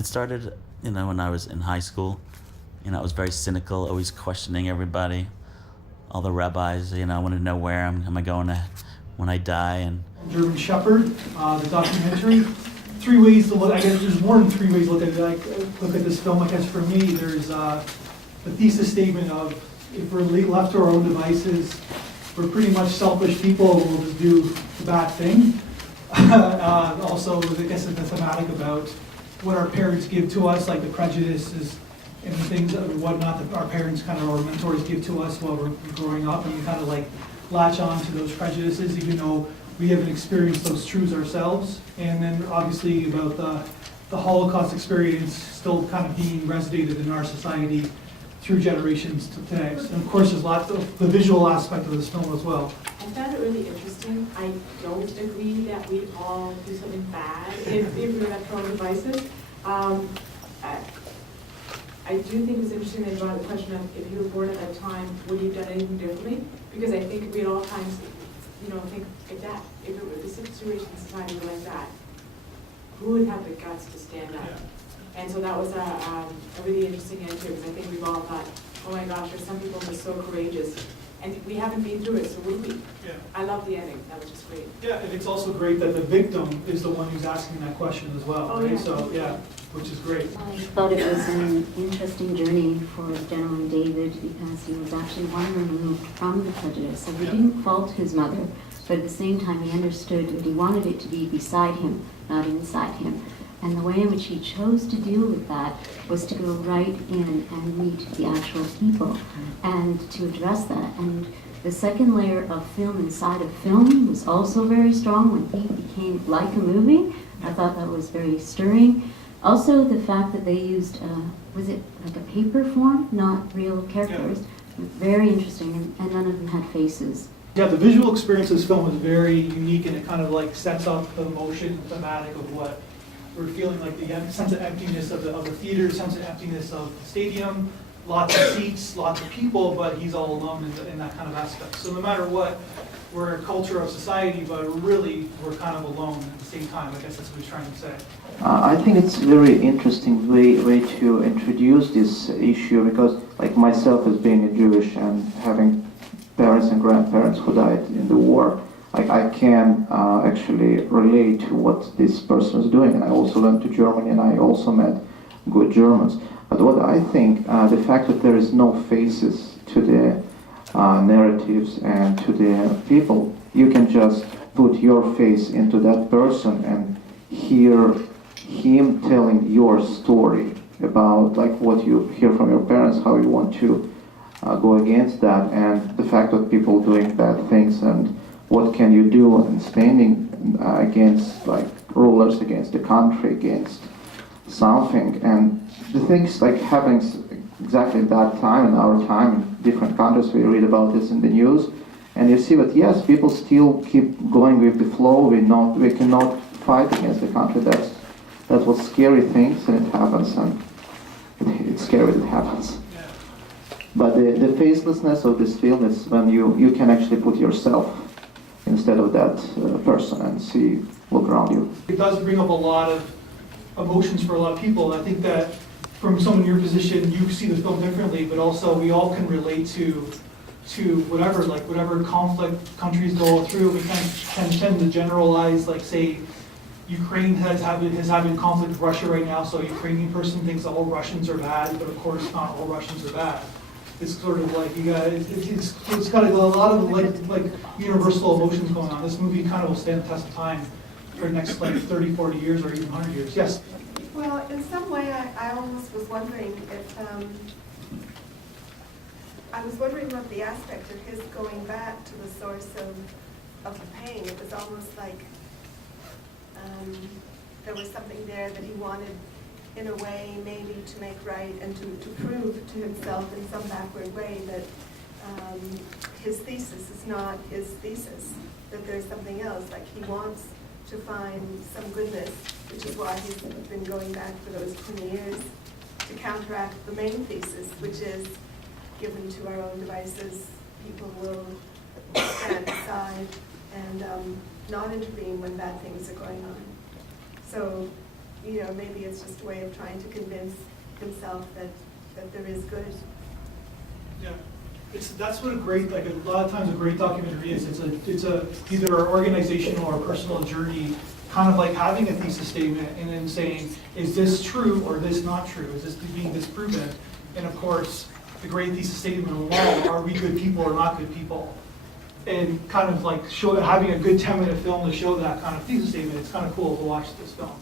It started, when I was in high school. I was very cynical, always questioning everybody, all the rabbis. I wanted to know where am I going to when I die. And German Shepherd, the documentary. 3 ways to look. I guess there's more than 3 ways to look at it. Look at this film. I guess for me, there's the thesis statement of if we're left to our own devices, we're pretty much selfish people. We'll just do the bad thing. Also, I guess the thematic about what our parents give to us, like the prejudices and the things and whatnot that our parents kind of our mentors give to us while we're growing up, and you kind of like latch on to those prejudices, even though we haven't experienced those truths ourselves. And then obviously about the Holocaust experience still kind of being resonated in our society through generations to today. And of course, there's lots of the visual aspect of this film as well. I found it really interesting. I don't agree that we all do something bad if we have our own devices. I do think it's interesting that you brought up the question of if you were born at that time, would you have done anything differently? Because I think we at all times, think like that. If it were the situation in society were like that, who would have the guts to stand up? Yeah. And so that was a really interesting answer, because I think we've all thought, oh my gosh, there's some people who are so courageous. And we haven't been through it, so would we? Yeah. I love the ending. That was just great. Yeah, and it's also great that the victim is the one who's asking that question as well. Oh, right? Yeah. So, yeah, which is great. I thought it was an interesting journey for General David, because he was actually one removed from the prejudice. So he didn't fault his mother, but at the same time he understood that he wanted it to be beside him, not inside him. And the way in which he chose to deal with that was to go right in and meet the actual people and to address that. And the second layer of film inside of film was also very strong when he became like a movie. I thought that was very stirring. Also, the fact that they used, was it like a paper form, not real characters? Yeah. Very interesting, and none of them had faces. Yeah, the visual experience of this film is very unique, and it kind of like sets up the emotion and thematic of what we're feeling, like the sense of emptiness of the theater, sense of emptiness of the stadium, lots of seats, lots of people, but he's all alone in that kind of aspect. So no matter what, we're a culture of society, but really we're kind of alone at the same time. I guess that's what he's trying to say. I think it's a very interesting way to introduce this issue, because like myself as being a Jewish and having parents and grandparents who died in the war, I can actually relate to what this person is doing. And I also went to Germany and I also met good Germans. But what I think, the fact that there is no faces to the narratives and to the people, you can just put your face into that person and hear him telling your story about like what you hear from your parents, how you want to go against that, and the fact that people doing bad things and what can you do and standing against like rulers, against the country, against something. And the things like happening exactly at that time, in our time, in different countries, we read about this in the news, and you see that yes, people still keep going with the flow. We cannot fight against the country. That's what scary things, and it happens, and it's scary that it happens. But the facelessness of this film is when you can actually put yourself instead of that person and look around you. It does bring up a lot of emotions for a lot of people. I think that from someone in your position, you see the film differently, but also we all can relate to whatever conflict countries go through. We can tend to generalize, like say Ukraine is having conflict with Russia right now, so a Ukrainian person thinks all Russians are bad, but of course not all Russians are bad. It's sort of like it's got a lot of like universal emotions going on. This movie kind of will stand the test of time for the next like 30, 40 years or even 100 years. Yes? Well, in some way, I almost was wondering if, I was wondering about the aspect of his going back to the source of the pain. It was almost like there was something there that he wanted, in a way, maybe to make right and to prove to himself in some backward way that his thesis is not his thesis, that there's something else, like he wants to find some goodness, which is why he's been going back for those 20 years to counteract the main thesis, which is given to our own devices, people will stand aside and not intervene when bad things are going on. So you know, maybe it's just a way of trying to convince himself that there is good. Yeah, that's what a great, like a lot of times a great documentary is. It's a either an organizational or personal journey, kind of like having a thesis statement and then saying, is this true or this not true? Is this being disproven? And of course, the great thesis statement on the wall, are we good people or not good people? And kind of like having a good 10-minute film to show that kind of thesis statement, it's kind of cool to watch this film.